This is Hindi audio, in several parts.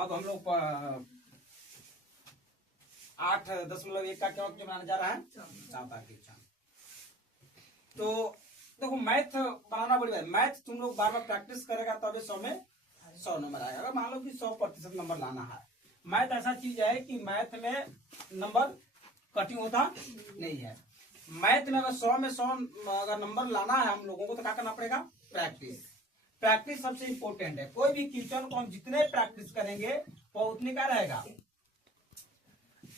अब हम लोग 8.1 का क्या बनाने जा रहा है, चापा के चांद। तो देखो मैथ बनाना बड़ी बात, मैथ तुम लोग बार बार प्रैक्टिस करेगा तब 100 में 100 नंबर आएगा। अगर मान लो कि 100% नंबर लाना है, मैथ ऐसा चीज है कि मैथ में नंबर कटिंग होता नहीं है। मैथ में अगर 100 में 100 अगर नंबर लाना है हम लोगों को तो क्या करना पड़ेगा, प्रैक्टिस। प्रैक्टिस सबसे इंपॉर्टेंट है। कोई भी क्वेश्चन को हम जितने प्रैक्टिस करेंगे वो उतनी क्या रहेगा,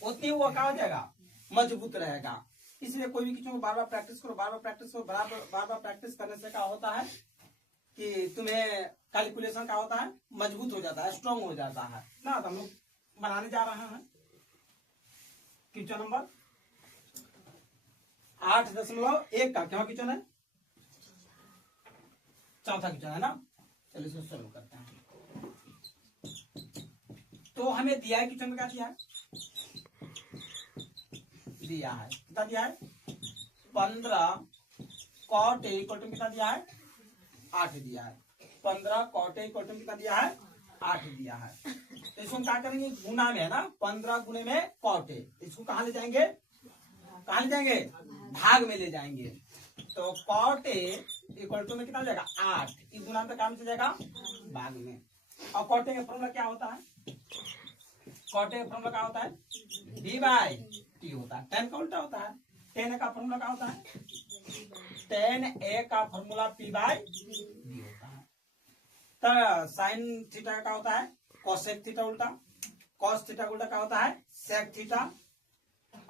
उतनी वो क्या हो जाएगा, मजबूत रहेगा। इसलिए कोई भी क्वेश्चन को बार बार प्रैक्टिस करो, बार बार प्रैक्टिस करो। बार बार प्रैक्टिस करने से क्या होता है कि तुम्हें कैलकुलेशन का होता है, मजबूत हो जाता है, स्ट्रांग हो जाता है ना। तो हम लोग बनाने जा रहे हैं क्वेश्चन नंबर 8.1 का क्या क्वेश्चन है, चौथा क्वेश्चन है ना। चलिए इसको शुरू करते हैं। तो हमें दिया है क्वेश्चन में क्या दिया है, कितना दिया है 15 cot A इक्वल टू कितना दिया है 8 दिया है। 15 cot A इक्वल टू कितना दिया है 8 दिया है। तो इसको क्या करेंगे, गुना में है ना, 15 गुने में cot A। इसको कहाँ ले जाएंगे, भाग में ले जाएंगे। तो cot A इक्वल टू में कितना हो जाएगा 8, इस गुना में काम चल जाएगा भाग में। और cot A का फॉर्मूला क्या होता है, cot A का फॉर्मूला क्या होता है, b/t होता है। tan का उल्टा होता है। tan का फॉर्मूला क्या होता है, tan A का फॉर्मूला p/b होता है। तो साइन थीटा का होता है cosec थीटा उल्टा, cos थीटा उल्टा क्या होता है sec थीटा,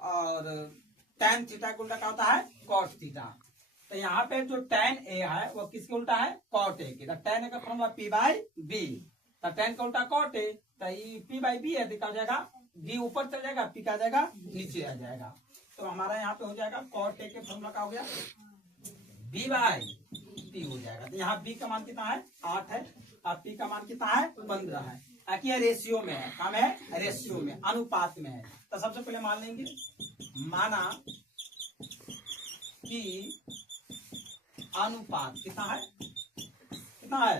और tan थीटा का उल्टा क्या होता है cot थीटा। तो यहाँ पे जो tan A है वो किसके उल्टा है, cot A के। तो tan A का फॉर्मूला p/b, तो tan का उल्टा cot A, तो ये p/b है, दिखा जाएगा b ऊपर चल जाएगा, p का जाएगा नीचे आ जाएगा। तो हमारा यहाँ पे हो जाएगा cot A के फॉर्मूला का हो गया b/p हो जाएगा। तो यहाँ b का मान कितना है 8 है, और p का मान कितना है 15 है। ताकि रेशियो में है, काम है रेशियो में, अनुपात में है। तो सबसे पहले मान लेंगे, माना कि अनुपात कितना है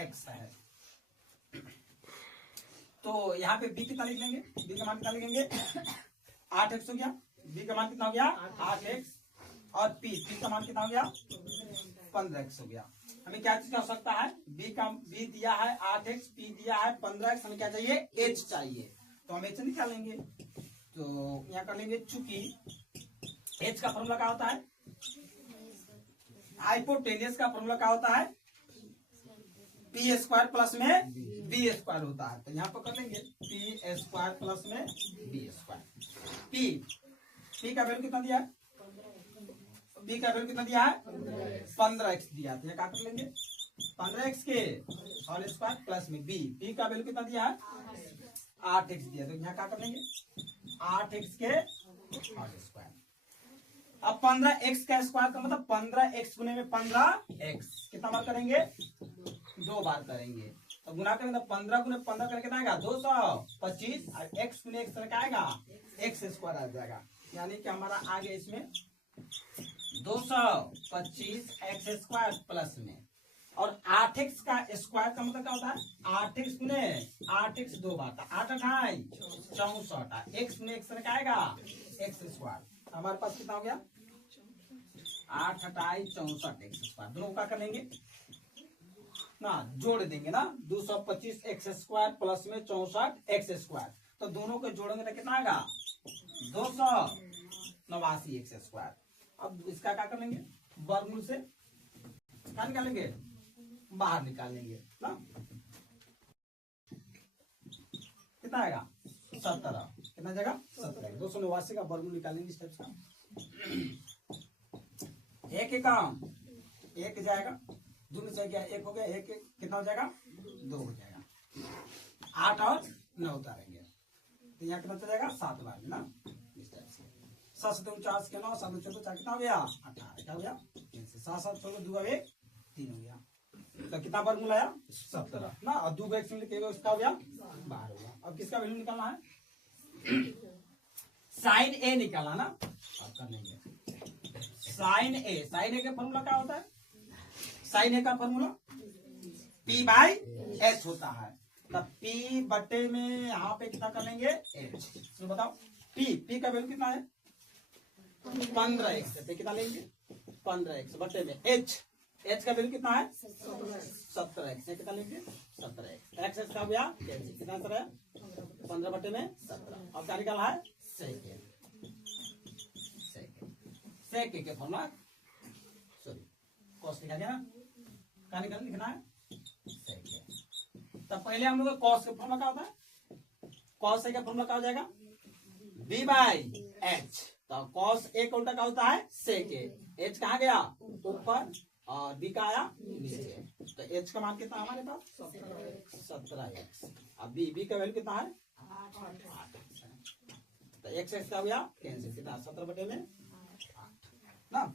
x है। तो यहाँ पे b कितना लिख लेंगे, b का मान कितना लिखेंगे 8x हो गया, b का मान कितना हो गया 8x, और p का मान कितना हो गया 15x हो गया। हमें क्या चीज आवश्यकता है, b दिया है 8x, p दिया है 15x, हमें क्या चाहिए h चाहिए। तो हम h निकालेंगे। तो यहाँ कर लेंगे, चूंकि h का फॉर्मूला क्या होता है, हाइपोटेनियस का फॉर्मूला क्या होता है p स्क्वायर प्लस में b स्क्वायर होता है। तो यहाँ पर कर लेंगे p स्क्वायर प्लस में b स्क्वायर। p का वैल्यू कितना दिया है, b का वैल्यू कितना दिया है 15x दिया। तो क्या कर लेंगे 15x के होल स्क्वायर प्लस में b का वैल्यू कितना दिया है 8x दिया। तो यहाँ क्या कर लेंगे 8x के होल स्क्वायर। अब 15x का स्क्वायर का मतलब 15x गुने में 15x, कितना बार करेंगे 2 बार करेंगे। तो गुना करेंगे तो 15 गुने 15 करके कितना आएगा 225, और x गुने x करके आएगा x स्क्वायर आ जाएगा। यानी कि हमारा आगे इसमें 225 x स्क्वायर प्लस में, और 8x का स्क्वायर का मतलब क्या होता है 8x गुने 8x 2 बार, 8 8 64, x गुने x करके आएगा x स्क्वायर। हमारे पास कितना हो गया 8 8 64 x स्क्वायर। दोनों का कर लेंगे ना, जोड़ देंगे ना, 225 x स्क्वायर प्लस में 64 x स्क्वायर। तो दोनों को जोड़ेंगे तो कितना आएगा 289 x स्क्वायर। अब इसका क्या कर लेंगे, वर्गमूल से क्या निकालेंगे, बाहर निकालेंगे ना, कितना आएगा 17, कितना जाएगा 17। 289 का वर्गमूल निकालेंगे इस टाइप से। एक काम एक जाएगा, दूनी से गया 1 हो गया, 1 कितना हो जाएगा 2 हो जाएगा। 8 और 9 उतारेंगे तो यहाँ कितना जाएगा 7 बार में ना, इस टाइप से। 7 से 2 4 के 9, 7 14 4 कितना हो गया 18, क्या हो गया 7 7 16 2 1 3 हो गया। तो कितना वर्गमूल आया 17 ना, और 2 x में लिखेगा उसका हो गया 12 हो गया। अब किसका वैल्यू निकालना है साइन ए निकालना ना। अब कर लेंगे साइन ए का फॉर्मूला क्या होता है, साइन ए का फॉर्मूला p/s होता है। तो P बटे में यहाँ पे कितना कर लेंगे H। तो बताओ P का वैल्यू कितना है 15x। पे कितना लेंगे 15x बटे में H का वैल्यू कितना है 17x। कितना लेंगे 17x। x का हो गया कितना आंसर है 15 बटे में 17। अब क्या निकाला है सेकेंड के फॉर्मूला सॉरी कॉस लिखा गया ना क्या निकाल लिखना है सेकेंड। तब पहले हम लोग का कॉस का फॉर्मूला क्या होता है कॉस का फॉर्मूला क्या हो जाएगा b बाई एच। तो कॉस ए का उल्टा क्या होता है सेकेंड। एच कहाँ गया ऊपर और b का आया नीचे। तो h का मान कितना हमारे पास 17x। अब b का वैल्यू कितना है 8। तो x का हो गया कैंसिल कितना 17 बटे में 8 ना।